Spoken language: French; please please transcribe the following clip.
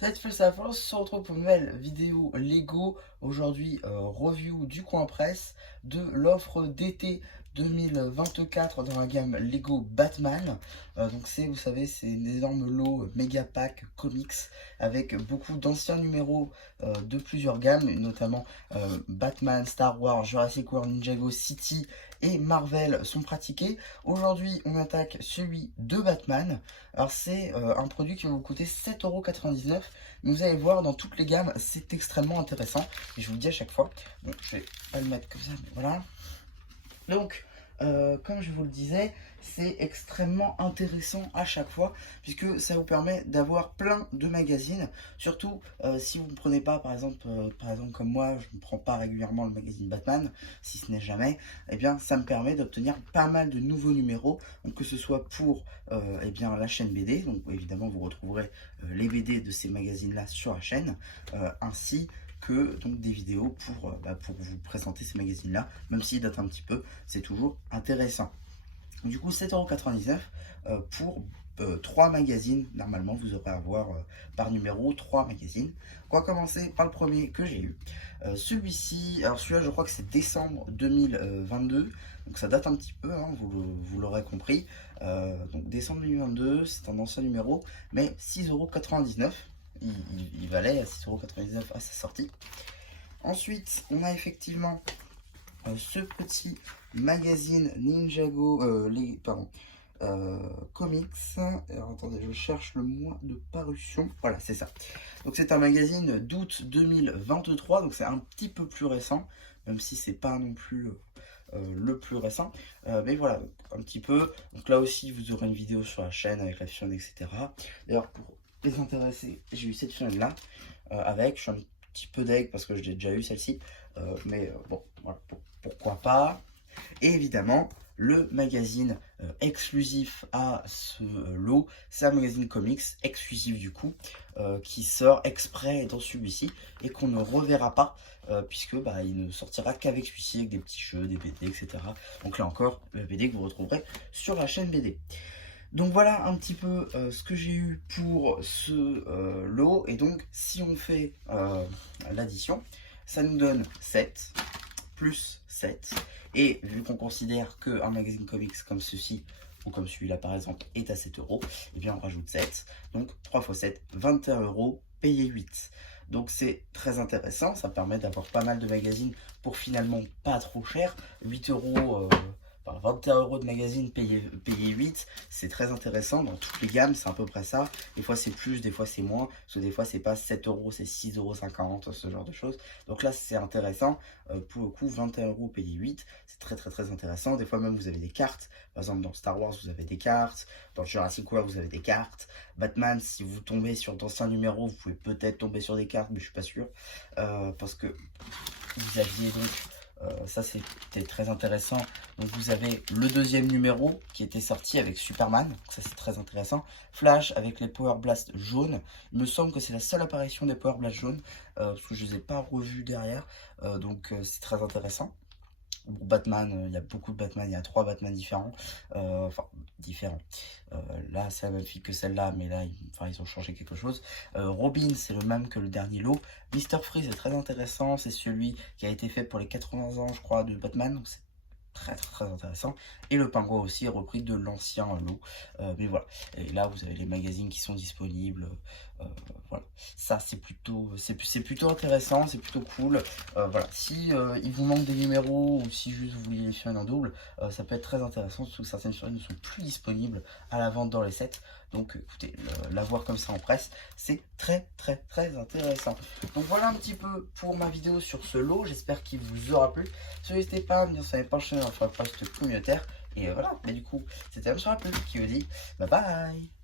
Salut tout le monde, c'est Alphonse, on se retrouve pour une nouvelle vidéo Lego. Aujourd'hui, review du coin presse de l'offre d'été 2024 dans la gamme Lego Batman. Donc vous savez, c'est une énorme lot méga pack comics avec beaucoup d'anciens numéros de plusieurs gammes, notamment Batman, Star Wars, Jurassic World, Ninjago City et Marvel sont pratiqués. Aujourd'hui, on attaque celui de Batman. Alors c'est un produit qui va vous coûter 7,99 €. Mais vous allez voir, dans toutes les gammes, c'est extrêmement intéressant. Et je vous le dis à chaque fois. Bon, je vais pas le mettre comme ça, mais voilà. Donc, comme je vous le disais, c'est extrêmement intéressant à chaque fois, puisque ça vous permet d'avoir plein de magazines. Surtout si vous ne prenez pas, par exemple comme moi, je ne prends pas régulièrement le magazine Batman, si ce n'est jamais, eh bien ça me permet d'obtenir pas mal de nouveaux numéros, donc que ce soit pour eh bien, la chaîne BD, donc évidemment vous retrouverez les BD de ces magazines-là sur la chaîne, ainsi que donc des vidéos pour vous présenter ces magazines-là, même s'ils datent un petit peu, c'est toujours intéressant. Du coup, 7,99 € pour 3 magazines. Normalement, vous aurez à avoir par numéro 3 magazines. On va commencer par le premier que j'ai eu. Celui-ci, alors celui-là, je crois que c'est décembre 2022. Donc ça date un petit peu, hein, vous l'aurez compris. Donc décembre 2022, c'est un ancien numéro, mais 6,99 €. Il valait à 6,99 € à sa sortie. Ensuite, on a effectivement ce petit magazine Ninjago, comics. Alors attendez, je cherche le mois de parution. Voilà, c'est ça. Donc c'est un magazine d'août 2023, donc c'est un petit peu plus récent, même si c'est pas non plus le plus récent. Mais voilà, un petit peu. Donc là aussi, vous aurez une vidéo sur la chaîne avec la fiole, etc. D'ailleurs, pour les intéressés, j'ai eu cette fiole là je suis un petit peu deg parce que je l'ai déjà eu celle-ci, mais bon, voilà, pourquoi pas. Et évidemment, le magazine exclusif à ce lot, c'est un magazine comics exclusif du coup, qui sort exprès dans celui-ci et qu'on ne reverra pas, puisque il ne sortira qu'avec celui-ci, avec des petits jeux, des BD, etc. Donc là encore, le BD que vous retrouverez sur la chaîne BD. Donc voilà un petit peu ce que j'ai eu pour ce lot. Et donc si on fait l'addition, ça nous donne 7 plus 7. Et vu qu'on considère qu'un magazine comics comme ceci, ou comme celui-là par exemple, est à 7 €, et bien on rajoute 7. Donc 3 x 7, 21 €, payé 8. Donc c'est très intéressant, ça permet d'avoir pas mal de magazines pour finalement pas trop cher. 8 €, 21 € de magazine payé 8, c'est très intéressant. Dans toutes les gammes, c'est à peu près ça. Des fois c'est plus, des fois c'est moins, parce que des fois c'est pas 7 €, c'est 6,50 €, ce genre de choses. Donc là c'est intéressant. Pour le coup, 21 € payé 8, c'est très intéressant. Des fois même vous avez des cartes. Par exemple dans Star Wars vous avez des cartes, dans Jurassic World vous avez des cartes. Batman, si vous tombez sur d'anciens numéros, vous pouvez peut-être tomber sur des cartes, mais je suis pas sûr. Parce que vous aviez donc... ça c'était très intéressant. Donc vous avez le deuxième numéro qui était sorti avec Superman, donc ça c'est très intéressant. Flash avec les Power Blast jaunes. Il me semble que c'est la seule apparition des Power Blast jaunes, parce que je ne les ai pas revus derrière, donc c'est très intéressant. Bon, Batman, il y a beaucoup de Batman, il y a 3 Batman différents, enfin différents. Là c'est la même fille que celle-là, mais là ils ont changé quelque chose. Robin, c'est le même que le dernier lot. Mister Freeze est très intéressant, c'est celui qui a été fait pour les 80 ans je crois de Batman, donc c'est très intéressant. Et le pingouin aussi est repris de l'ancien lot, mais voilà. Et là vous avez les magazines qui sont disponibles, voilà. Ça c'est plutôt intéressant, c'est plutôt cool. Voilà, si il vous manque des numéros ou si juste vous voulez les faire en double, ça peut être très intéressant, surtout que certaines fioles ne sont plus disponibles à la vente dans les sets. Donc écoutez, l'avoir comme ça en presse, c'est très intéressant. Donc voilà un petit peu pour ma vidéo sur ce lot, j'espère qu'il vous aura plu. N'hésitez pas à me dire si vous n'avez pas enchaîné dans la poste communautaire. Et voilà, mais du coup, c'était Homme sur la pub qui vous dit bye bye.